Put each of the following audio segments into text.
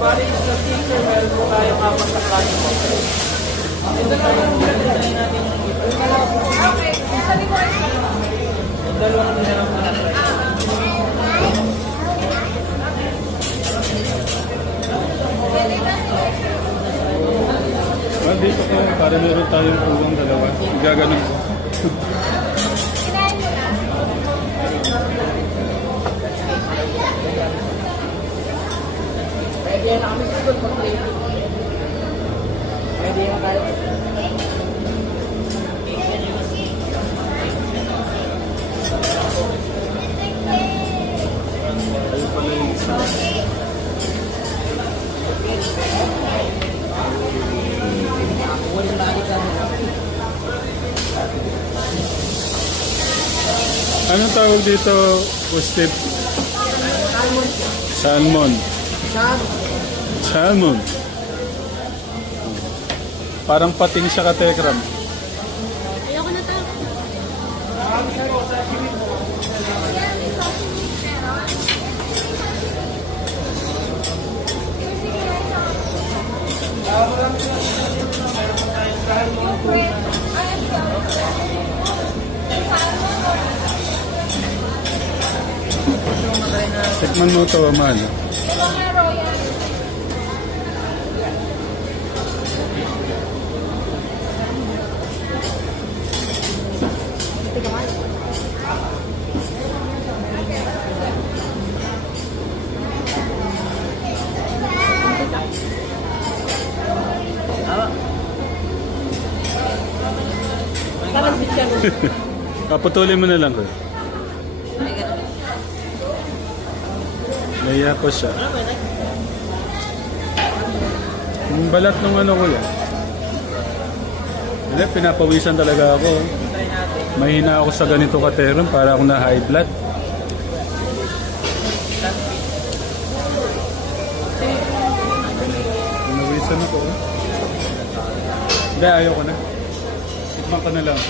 Bali, sa sticker, meron po tayong apat na klase po. Ito lang yung design natin yung ito. Okay, sa likod. Yung dalawang nilang na dito ko, para meron tayong uwang dalawa. Gaganon ko. pwede yan kami sa good pag-play. Pwede yan tayo. Ayun pala yung isa. Anong tawag dito, Steve? Salmon. Salmon. Parang pating siya ka-tekram. Ayoko na to. Tikman mo ito, man. Papatuloy mo na lang ko. Naiya ko siya. Yung balat ng ano ko yan. Hindi, pinapawisan talaga ako. Mahina ako sa ganito kateron para ako na high blood. Pinawisan ako. Hindi, ayoko na. Tikman ka na lang.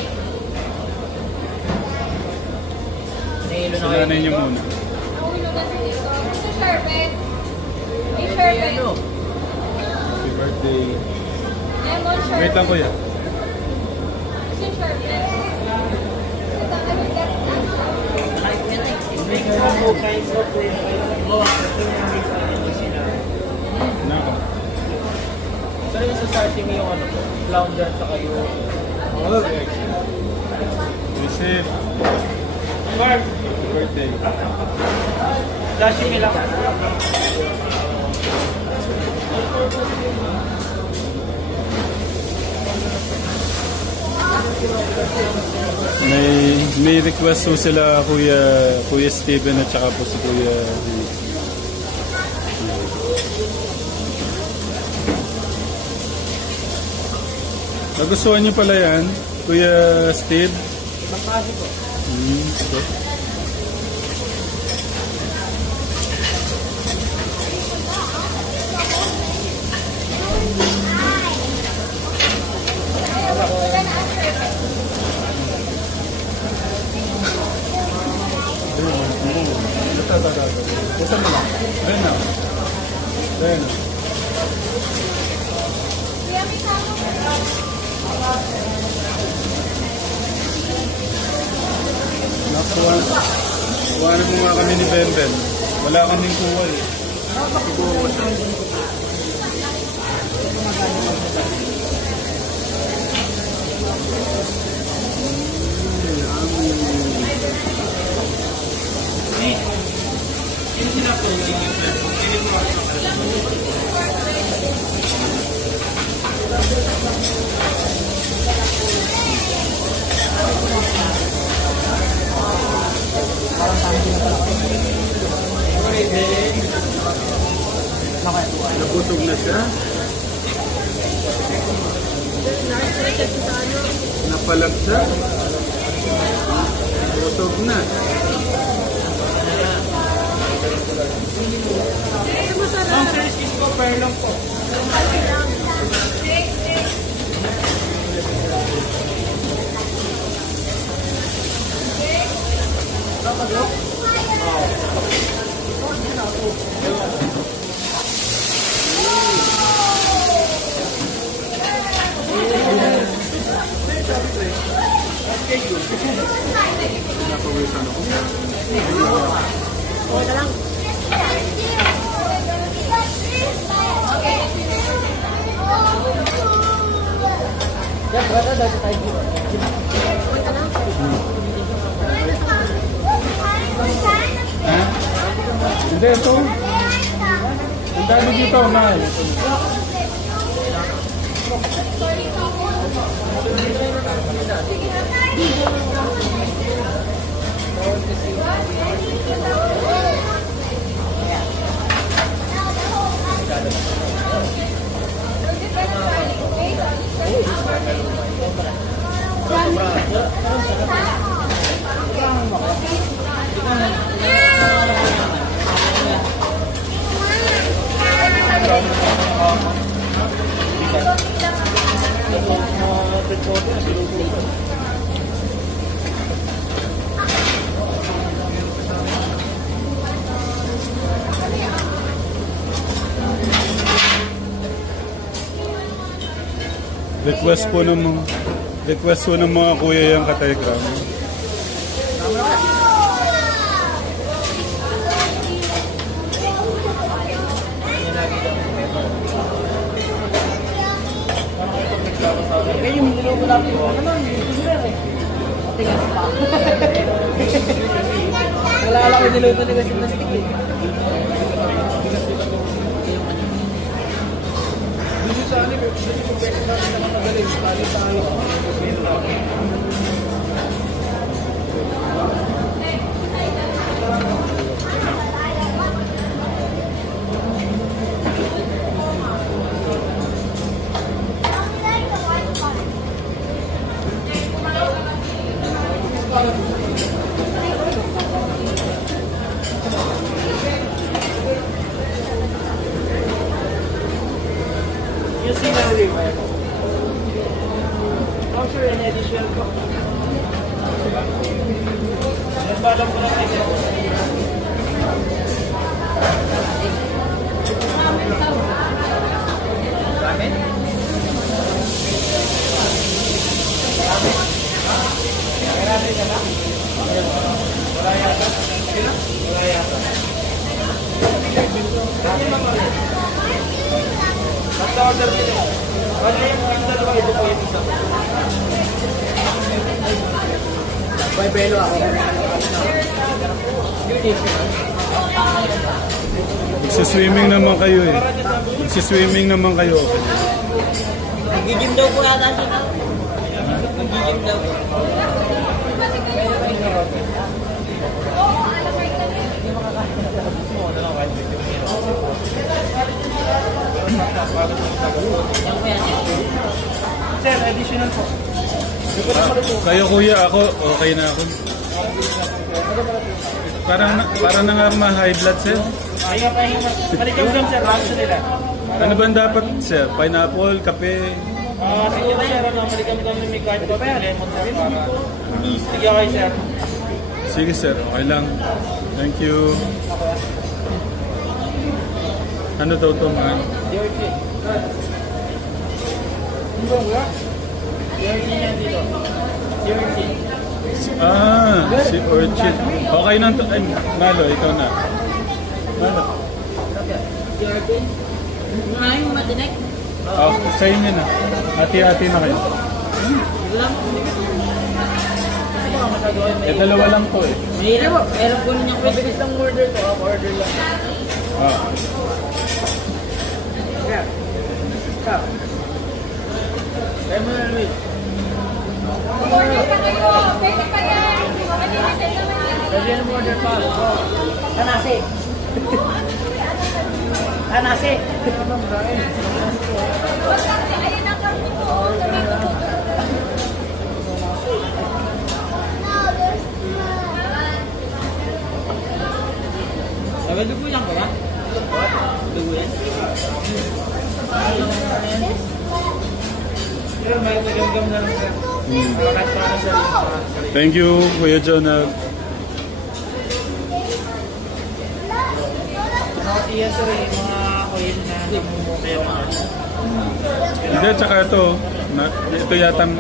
Sulanin niyo muna. Ang ulo kasi dito. Ito sherbet. May sherbet. Happy birthday. Lemon sherbet. Wait lang kuya. Ito sherbet. Ito ano that? Nako. Saan yung sa sashimi yung ano po? Flounder at saka yung... Visit. Mark! Birthday. Sashimi lang. May request po sila Kuya Steven at saka po si Kuya nagustuhan niyo pala yan, Kuya Steve? Magpasi po. Okay. Buksan mo lang. Ayan na. Ayan na. Kuhanan mo nga kami ni Benben. Wala kaming kuha eh. Nabutog na siya. Napalag siya. Butog na. Ang service ko, perlong po. Pinapawisan ako. Okay lang. Yan, brother, dahil tayo dito. Ha? Hindi, ito. Ang dami dito, mahal. Request po ng mga kuya yung ka-Telegram. Kaya yung niluto natin yung ano, yung tuber eh. Tigas pa. Nalala ko yung niluto ni kasi plastic eh. Dito sa ano, dito yung pwede natin na matagaling. Bali tayo. Yung scenery mo ito. Oh, sure, in addition ko. Nagbalang ko lang ito. Ramen? Ramen ka ba? Wala yata. Wala yata. Ramen naman. Basta order nila. Wala yung dalawa, ito po yung isa. May belo ako. Magsiswimming naman kayo eh. Magsiswimming naman kayo. Nag-gym daw po yata siya. Nag-gym daw. Sir, additional po. Kayo kuya, ako, okay na ako. Parang na nga ma-high blood, sir. Pahinga. Malikam-gam, sir. Rancho nila. Ano ba dapat, sir? Pineapple, kape? Siguro, sir, malikam-gam na may kahit pa lemon, sir. Sige kayo, sir. Sige, sir. Okay lang. Thank you. Ano daw ito, man? Yorkie. Yorkie yan dito. Yorkie. Si Orchid. Okay na ito. Ay, Malo, ikaw na. Malo. Yorkie. Maraming matinik. Sa inyo na. Hati-hati na kayo. Dalawa lang to eh. Mahirap. Meron po niya mabilis lang order to. Order lang. Yeah. Stop. Kaya mo na namin. Order pa kayo. Pwede pa yan. Pwede na order pa. Tanasi. Tanasi. Ayan ang karto ko. Sabi dugo yan ba? Dugo yan? Sir, may magagam na lang sir. Thank you, Kuya Jonah. Iya sir, yung mga oil na namumukha. Hindi, tsaka ito. Ito yatang...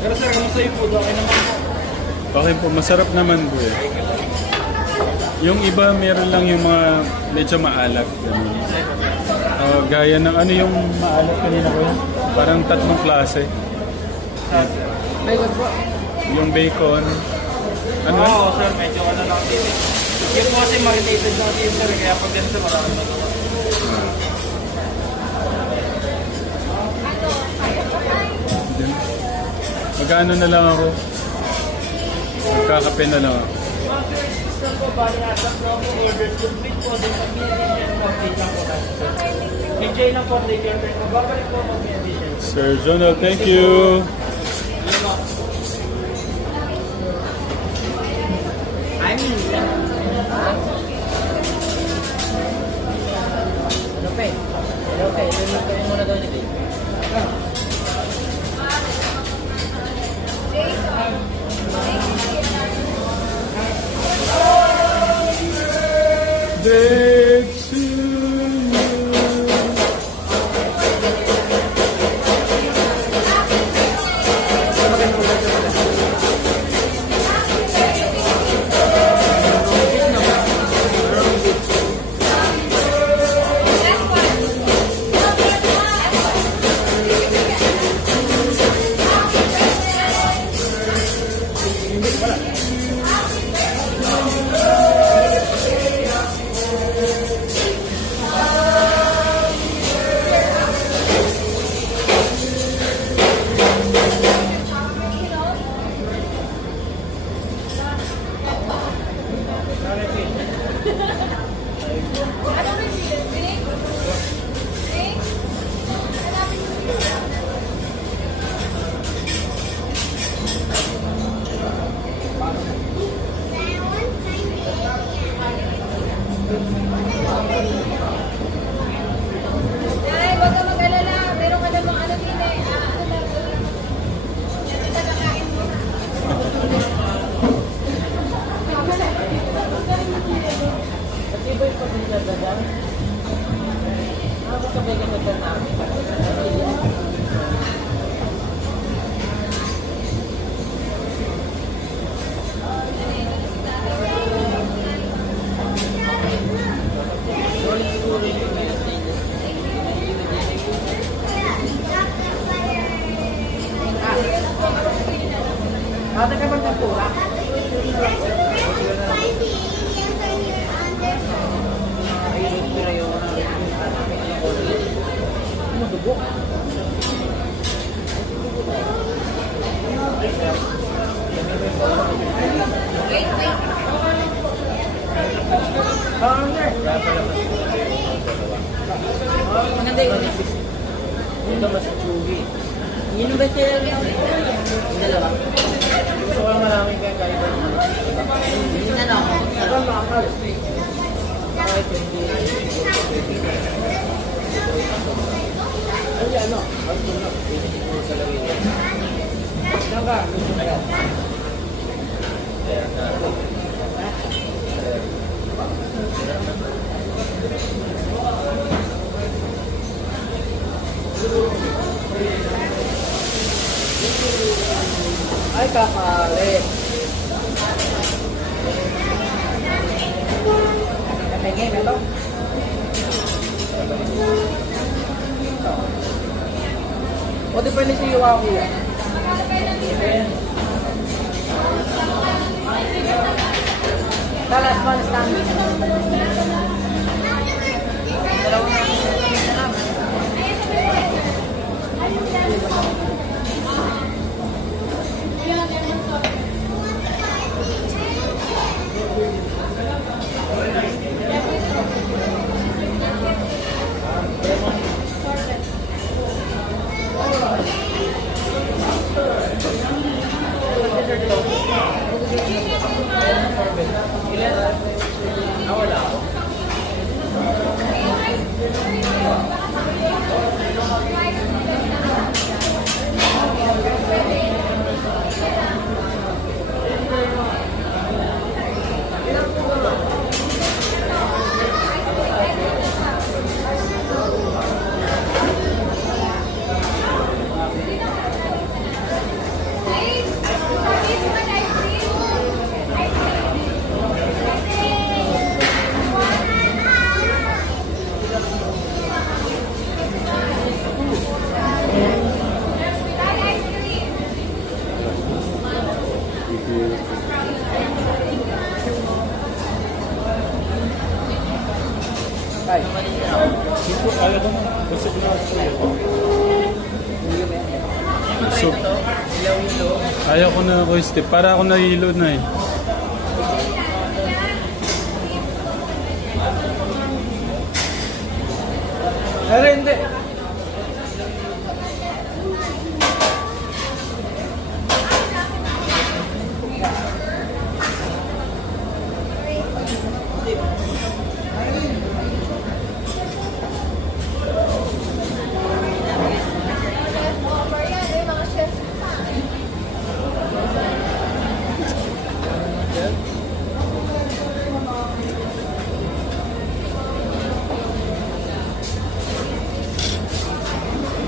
Pero sir, kamusta yung food? Okay naman po. Okay po, masarap naman po eh. Yung iba, meron lang yung mga medyo maalat. Ganun. Gaya ng ano yung maalat kanina ko yan? Parang 3 klase. Bacon po. Yung bacon. Ano? Oo, sir, medyo ano lang din. Yung po kasi marinated na din, sir. Kaya pag ganito, maraming magawa. Magkano na lang ako? Magkakape na lang ako. Sir po, bali natak na ako order. Complete po, din pag may-edition po, update lang po tayo, sir. Enjoy lang po, update your friend. Babalik po pag may-edition. Sir Jonah, thank you. I mean, ano pa eh? Ano pa eh? Lulutuin muna daw niya. Big to you. Ay, wag ka mag-alala. Meron ka namang ano din eh. Ano lang. Yan, itatakain mo. Matibay pa din siya dyan. Makakasabay ka sa namin. Ada ka bang tempura? Maganda yun. Ito mas chewy. Yun ba sila? Yung dalawa. Gusto ko lang maraming kaya kaya. Yun na lang. Sarap mga carbs. Kahit hindi. Ay, ano? Ano na? Hindi ko sa lawin. Saan ka? Ay, kakalit. Kapengin ito. O, depende sa iyo ako yan. Talas, malas namin. Dalawang Wala. Ay, Ayaw ko na. Busog na ako. Busog. Ayaw ko na ako, Steve. Para ako nahihilo na eh. pero hindi. Over yan, eh, mga chefs pa.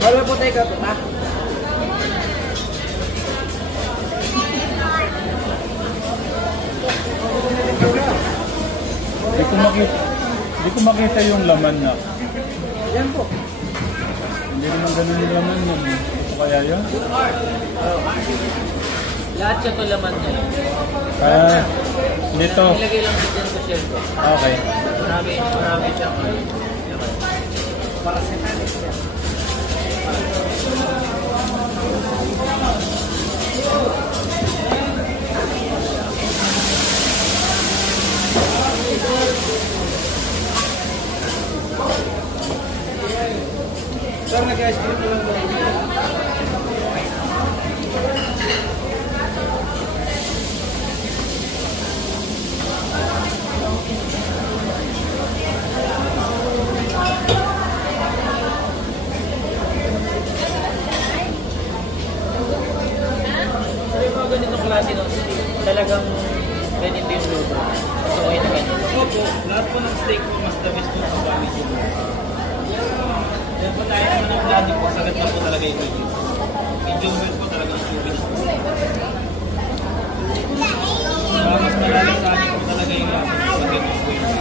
Wala po tayo kapunta. Hindi ko makita yung laman na. Yan po. Hindi naman ganun yung laman yun. Ito kaya yun? Lahat siya to laman niya. Dito. Ilagay lang siya dyan sa shelf. Okay. Marami siyang laman. Para sa talis siya. Sir, nag-ice cream po lang ba? Ganitong klase no, talagang ganito yung luto. So, okay na ganito. Opo, lahat po ng steak po mas the best po sa gamit yun. Yan po tayo naman ang bloody po, sagat na po talaga yung medium. Medium well po talaga yung tubig. Mas malalim sa akin po talaga yung laman sa ganito po yun.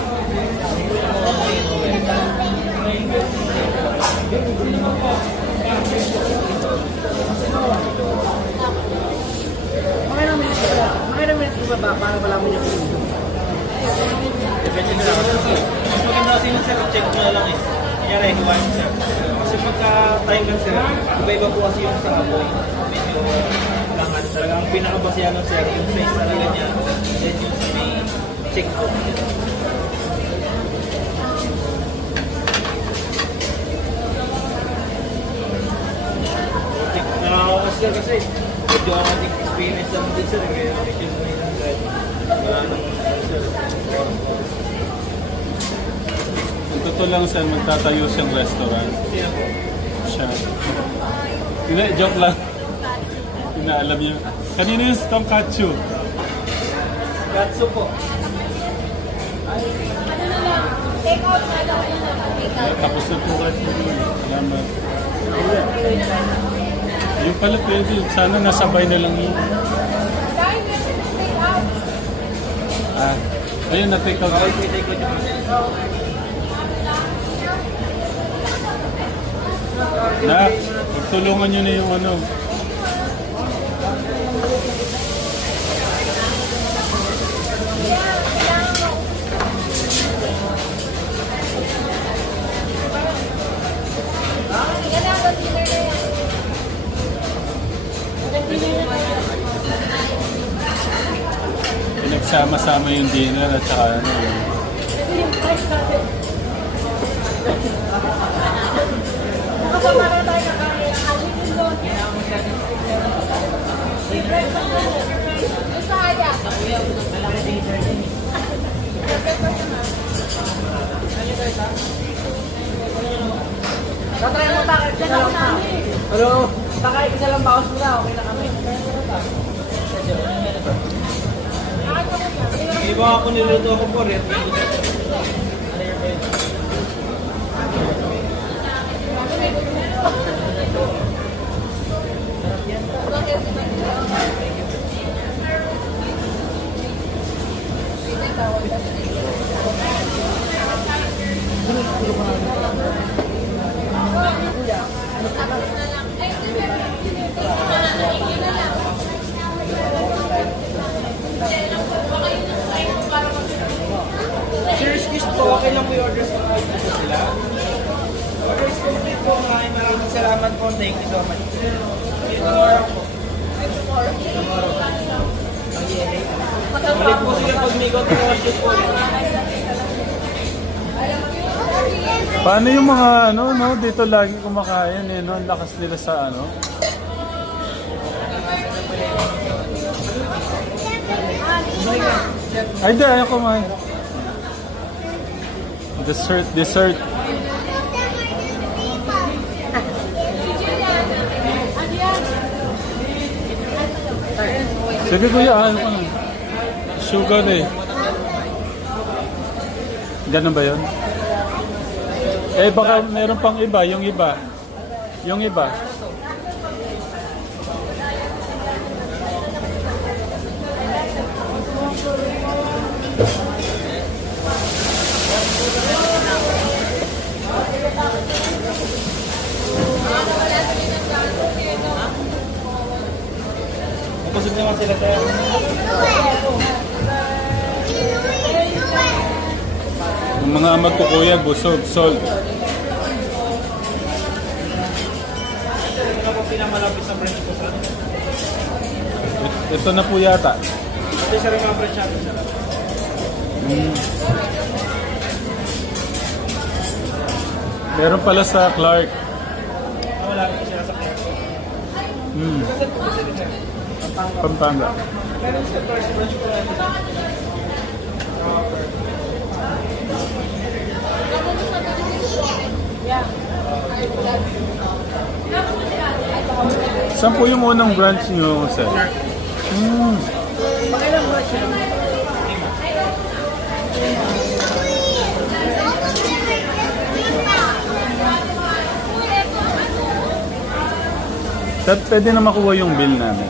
Makailang minutes ko ba para malaman niyo kung depende na lang. Mas maganda kasi yung sir, check mo na lang eh. Kanyari, hiwain sir. Kasi pagka-time lang sir, iba-iba po kasi yung sa apoy. Medyo langan. Talaga ang pinakabasihan ng sir, yung size talaga niya. Then yung sa may check po. Check na ako sir kasi medyo ako experience naman din sir. Kaya medyo wala nang sir. Ang totoo lang sir, magtatayo siyang restaurant. Sino po? Siya. Hindi, joke lang. Inaalam niyo. Kanina yung tonkatsu. Gatsu po. Ano na lang, take out na lang, take out. Tapos na po kasi. Salamat. Yung pala pwede. Sana nasabay na lang yun. Dahil kasi take out. Ayun, na-take out. Okay, take ko dyan. Nak, tulungan nyo na yung ano. Pinagsama-sama yung dinner at saka ano. Tatry mo takay isa lang na. Pero takay isa lang bawas mo na, okay na kami. Hindi ba ako niluto ako po rin? po. Thank you so much. Ulit po sila pag may konti po. Paano yung mga ano, no? Dito lagi kumakain eh, no? Ang lakas nila sa ano. Ay, di, ayaw kumain. Dessert, dessert. Sige kuya, ayaw ko na. Sugar eh. Ganun ba yun? Eh baka meron pang iba, yung iba. Yung iba. Napusog naman sila tayo. Yung mga magkukuya, busog, salt. Ito na po pinakamalapit sa French po saan. Ito na po yata. Ito sa rin mga French natin sila. Meron pala sa Clark. Wala rin po sila sa French. Saan po sila sila? Pampanga. Meron sa French po natin. Saan po yung unang branch nyo, sir? Pakilang branch yun? Sir, pwede na makuha yung bill namin.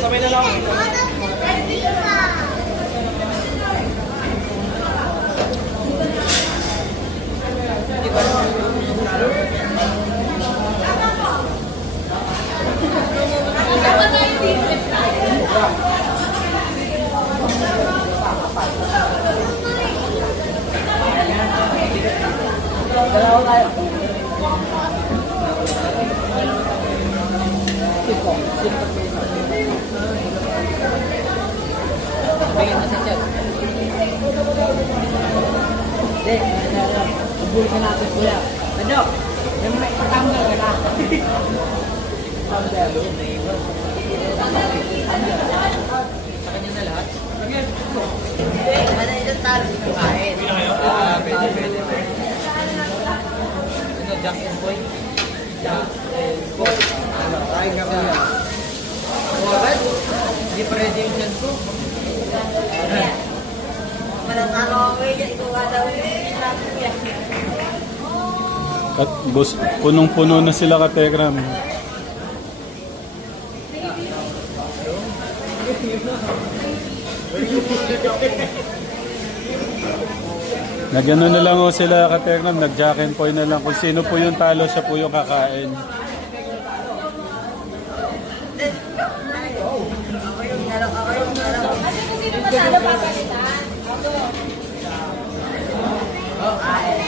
Sabay na lang ako. Dalawa tayo. Siko. Bigyan mo sa chat. Hindi, ubul ka natin kuya. Ano? Yung may patanggal ka na. Sa kanya na lahat? Hindi, ano yung talo sa kain? Pwede. Ito, Jack and Boy. Jack and Boy. Kain ka kuya. Bakit? Hindi pa ready yung chan ko. Parang araw-away niya, ito nga daw At bus, punong-puno na sila ka Telegram. Nagano na lang o sila ka Telegram, nag-jack and point na lang. Kung sino po yung talo, siya po yung kakain.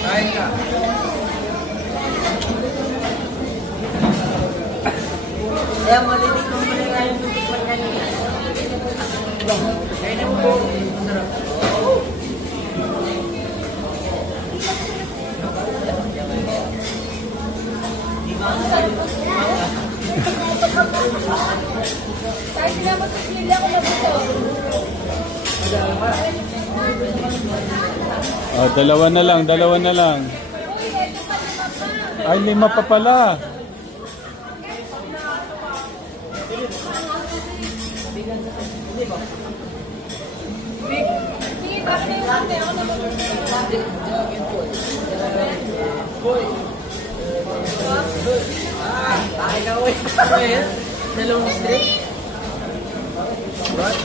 Kain ka. Kaya malinig mo muna nga yung tutikman kanina. Kainin mo po. Masarap. Kahit sila magpipili ako mag-ito. Oh, dalawa na lang. Ay, 5 pa pala. Sige, bakit yung kante? Ako na Dalawang straight. What?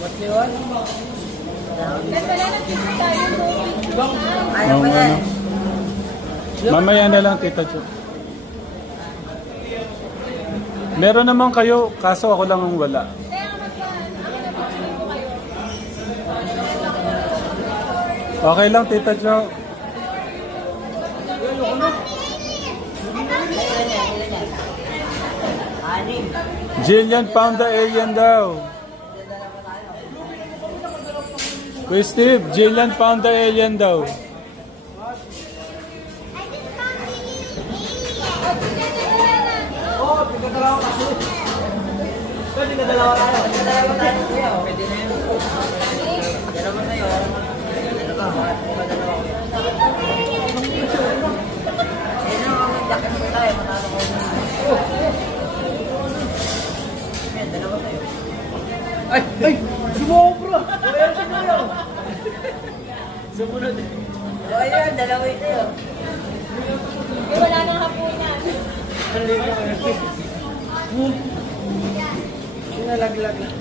What do you want? Dahil pala nagpipili tayo ng Ayaw Oo, pa na. ano. Mamaya na lang, Tita Jo. Meron naman kayo, kaso ako lang ang wala. Kaya nga magpapalala ko kayo. Okay lang, Tita Jo. Anim. Jillian found the alien daw. Kuya Steve, Jillian found the alien daw. Oo, pagkadalawa kasi. Pwede ka dalawa tayo. Dalawa tayo kuya. Pwede na yun. Dalawa tayo. Dalawa tayo. Yan ang magdakit mo tayo. Matalo ko. Yan, dalawa tayo. Ay! Ay! Sumobra! Kuya, sumobra! Sumunod eh. O ayan, dalawa tayo. Wala nang hapunan. Sinalaglag lang.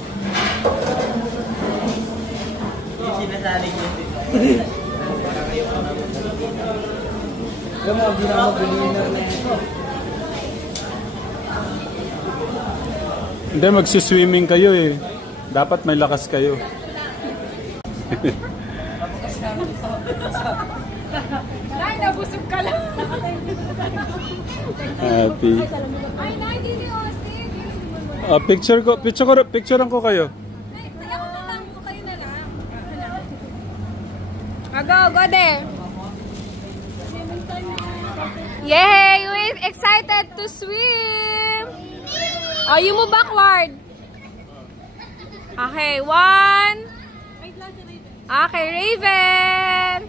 Yung sinasalig yun. Para kayo pa naman. Alam mo, hindi na mag-winner na ito. Hindi, magsiswimming kayo eh. Dapat may lakas kayo. Nay, nabusog ka lang. Happy. Ay, Nay, dili Austin. Picturean ko kayo. Nay, ako na lang. Kayo na lang. Go there. Yay! We're excited to swim! Oh, you move backward. Okay, 1. Okay, Raven.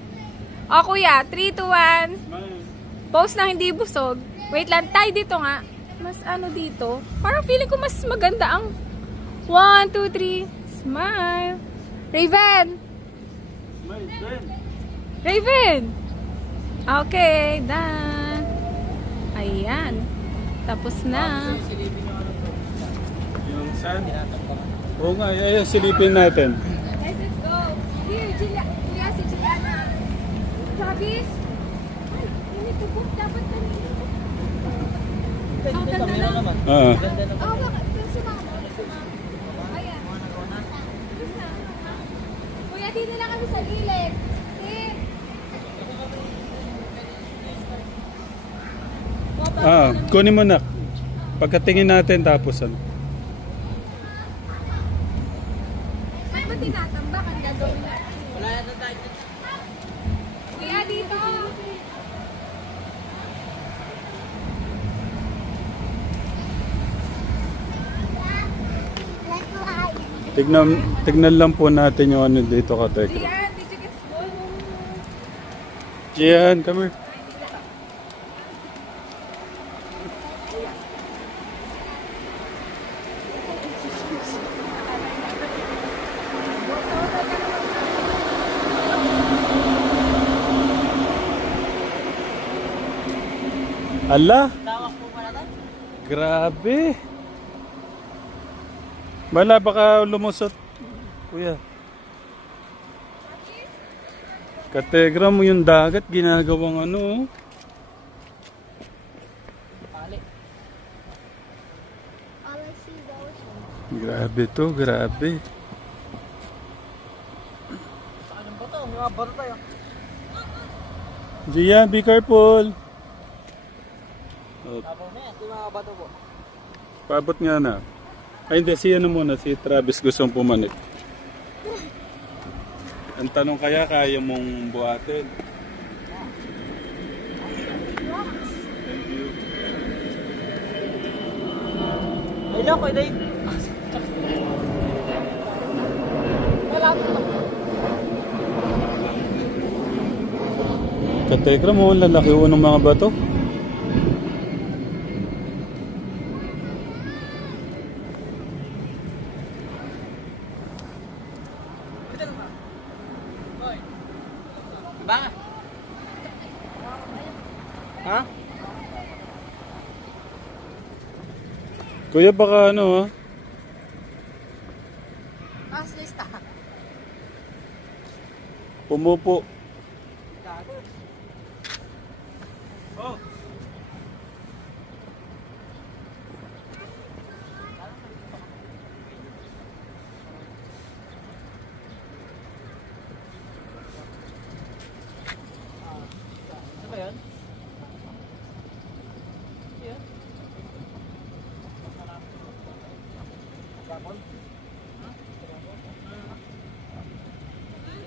O, kuya, 3, 2, 1. Pose na hindi busog. Wait lang, tayo dito nga. Mas ano dito? Parang feeling ko mas maganda ang 1, 2, 3. Smile. Raven. Raven. Okay, done. Ayan. Tapos na. Yung saan? Oo nga, ayun, silipin natin. Guys, let's go. Here, Julia, si Juliana. Travis. Ay, you need to book. Dapat kanina. Ganda na. Oo. Oh, bakit? Sumama. Ayan. Tapos na. Kuya, dito lang kami sa gilid. Sit. Kunin mo na. Pagkatingin natin tapos ano. Ba't ba tinatambak? Ang gagawin na. Wala na tayo. Kuya, dito. Tignan lang po natin yung ano dito ka, Tek. Gian, did you get full? Gian, come here. Ala, Tawak po pala tayo. grabe. Bala, baka lumusot. Kuya. Kategra mo yung dagat, ginagawang ano. Oh. Pali. Grabe to, grabe. Saan yung bato? May mga bato tayo. Gian, be careful. Oh, Tapos na yan. Yung mga bato po. paabot nga na. Ay hindi, si ano muna, si Travis gustong pumanik. Ang tanong kaya mong buhatin? Hello, Kuya Dave. Wala po. Kategra mo, ang lalaki ng mga bato. Ba? Ha? Kuya, baka ano ha? Lista. Pumupo. Oh.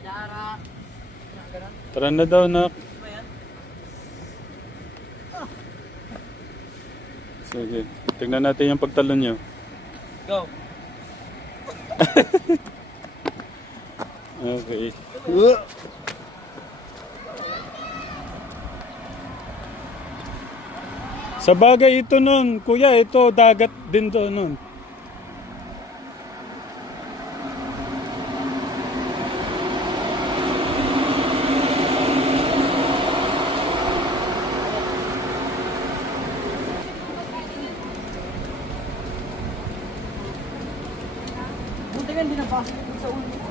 Dara. Tara na daw, nak. Sige. Tignan natin yung pagtalon nyo. Go. Okay. Sa bagay ito nun, kuya, ito dagat din to nun. Buti nga hindi napasok sa ulo ko.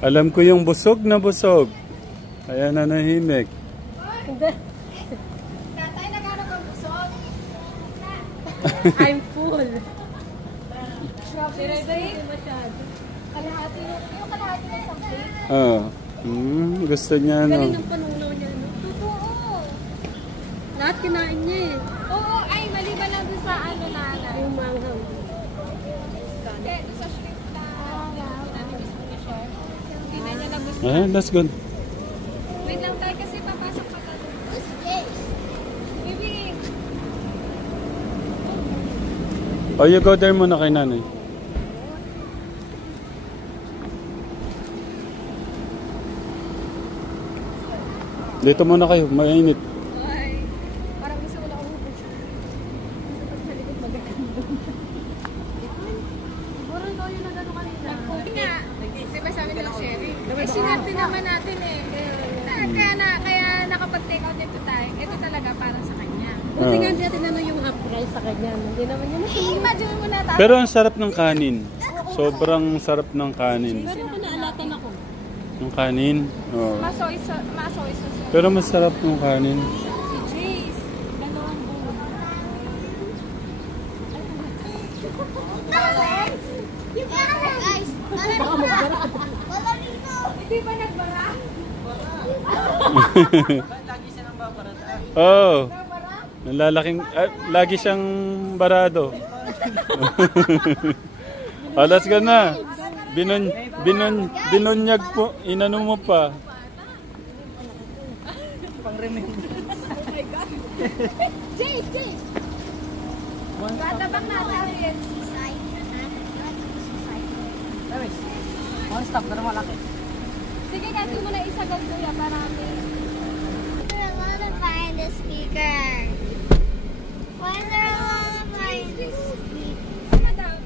Alam ko yung busog na busog. Kaya nanahimik. Tatay, nagano kang busog? I'm full. Strawberry steak? Kalahati yung kalahati ng isang plate. Gusto niya, no? Galing ng panunaw niya, no? Totoo. Lahat kinain niya eh. Oo, ay maliban lang dun sa ano na. Yung manghang. Hindi, dun sa shrimp na namimiss mo ni Chef. Hindi na niya nagustuhan. Ah, that's good. Wait lang tayo kasi papasok pa ka dun. Baby, Oh, you go there muna kay nanay. Dito muna kayo, mainit. ay, parang gusto ko lang umubos. Gusto ko sa likod magaganda. Siguro ikaw yung nagano kanina. Nagputi nga. Diba sabi ng Sherry? Eh, sinarte naman natin eh. Kaya nakapag-take out nito tayo. Ito talaga para sa kanya. Buti nga hindi natin ano yung half price sa kanya. Hindi naman yun. Imagine mo na tayo. Pero ang sarap ng kanin. Sobrang sarap ng kanin. Pero ako naalatan ako. Yung kanin. Oh. Masoy sauce. Pero masarap ng kanin. Si Jace. Dalawang buo. Hindi ba nagbara? Lagi siya nang babarata. Oh. Lagi siyang barado. Alas ka na. Binunyag po. Inano mo pa. Jace! Tatabang natin. One stop, pero malaki. Sige, ganti mo na isa gan kuya para may... I want to find the speaker. Why do I want to find the speaker? Madam.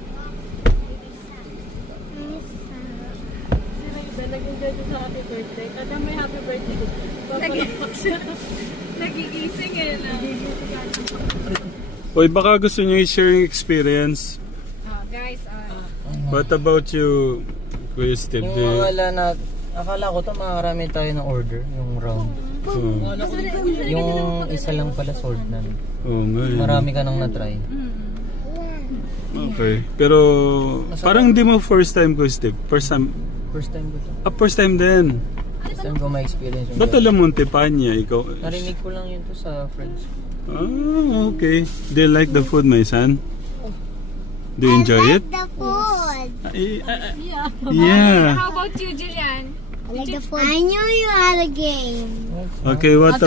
Nag-enjoy ko sa happy birthday. Kada may happy birthday. Nagigising eh na. Uy, baka gusto niyo i-share yung experience. Guys, What about you, Kuya Steve? Akala ko to makarami tayo ng order, yung round. Yung isa lang pala sold na. Oh, ngayon. Marami ka nang na-try. Okay. Pero parang hindi mo first time, Kuya Steve. First time ko to. First time din. First time ko ma-experience yung Ba't alam mo Tepanya? Ikaw? narinig ko lang yun to sa friends. Ah, okay. Do you like the food, my son? Do you enjoy it? The food. Yeah. how about you, Julian? I like the food. I knew you had a game. Okay, what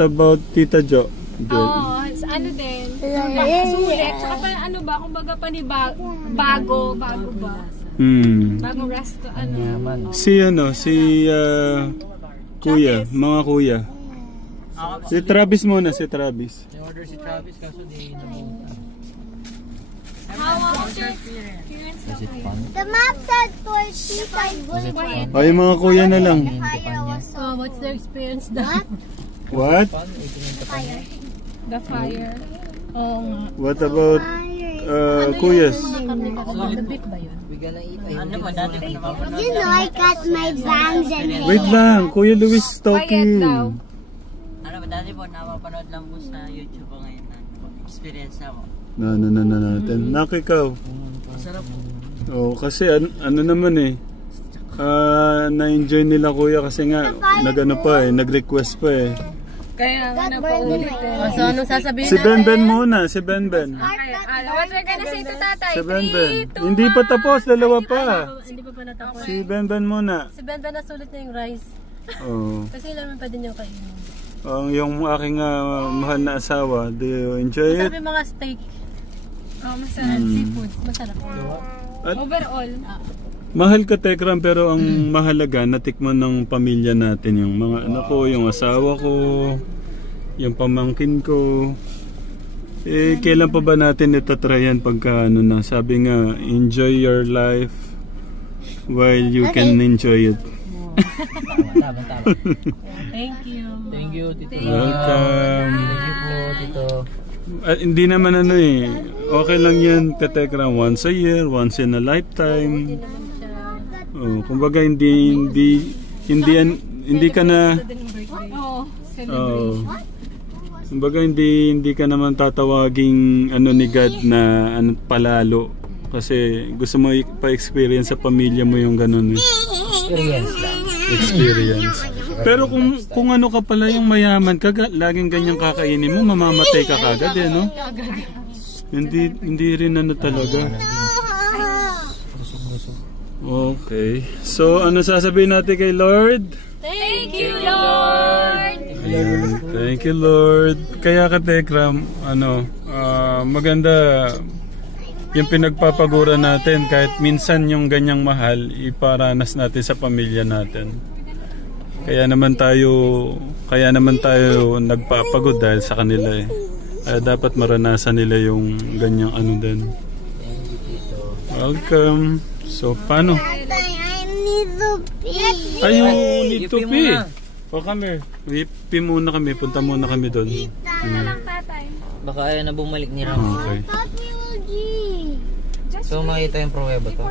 about Tita Jo? Oo, ano din. Sulit. Tsaka pa, ano ba, kumbaga bago ba? Bagong resto, ano. Si Kuya, mga kuya. Si Travis muna, si Travis. Order si Travis kaso di How about your experience? Is it fun? The map said 45 Ay, mga kuya na lang. What's their experience that? What? Fun? Itingin ka pa niya? The fire. Oo nga. What about kuyas? The beef ba yun? We gonna eat. Ano ba? Dati ko naman. You know I got my bangs and hair. Wait lang, Kuya Luis Quiet talking. daw. Ano ba, dati po, napapanood lang po sa YouTube ngayon na experience na mo. na natin. Nakikaw. Masarap. Oo, kasi ano naman eh. Na-enjoy nila kuya kasi nga nag-ano pa eh, nag-request pa eh. Kaya nga napaulit eh. So, anong sasabihin Si Benben muna, si Benben. What we're gonna say to tatay? Si Benben. Hindi pa tapos, dalawa pa. Hindi pa pala tapos. Si Benben muna. Si Ben nasulit niya yung rice. Oo. Kasi naman pa din yung kainin. Yung aking mahal na asawa, do you enjoy it? Sabi mga steak, Oh, masarap. seafood, masarap. At Overall. mahal ka Tekram pero ang mahalaga natikman ng pamilya natin yung mga anak ko, yung asawa ko, yung pamangkin ko. Eh kailan pa ba natin itatryan pagka ano na sabi nga enjoy your life while you can enjoy it. Tama. Thank you. Thank you, Tito. Welcome. Thank you po, Tito. Hindi naman ano eh. Okay lang yan Tekram once a year, once in a lifetime. Oh, kumbaga hindi ka na kumbaga hindi ka naman tatawaging ano ni God na ano palalo kasi gusto mo pa-experience sa pamilya mo yung ganun eh. Experience lang. Experience. Pero kung ano ka pala yung mayaman ka, laging ganyang kakainin mo, mamamatay ka kagad eh, no? Hindi rin ano talaga. Okay. So, ano sasabihin natin kay Lord? Thank you, Lord! Thank you, Lord. Kaya ka, Tekram, maganda yung pinagpapagura natin kahit minsan yung ganyang mahal, iparanas natin sa pamilya natin. Kaya naman tayo nagpapagod dahil sa kanila eh. Kaya dapat maranasan nila yung ganyang ano din. Welcome. So, paano? I need to pee. Ay, you need to Ipi pee. muna. O kami. Pee muna kami. Punta muna kami doon. Tatay. Baka ayaw na bumalik ni Ram. Okay. Papi will pee. So makita yung pruweba to.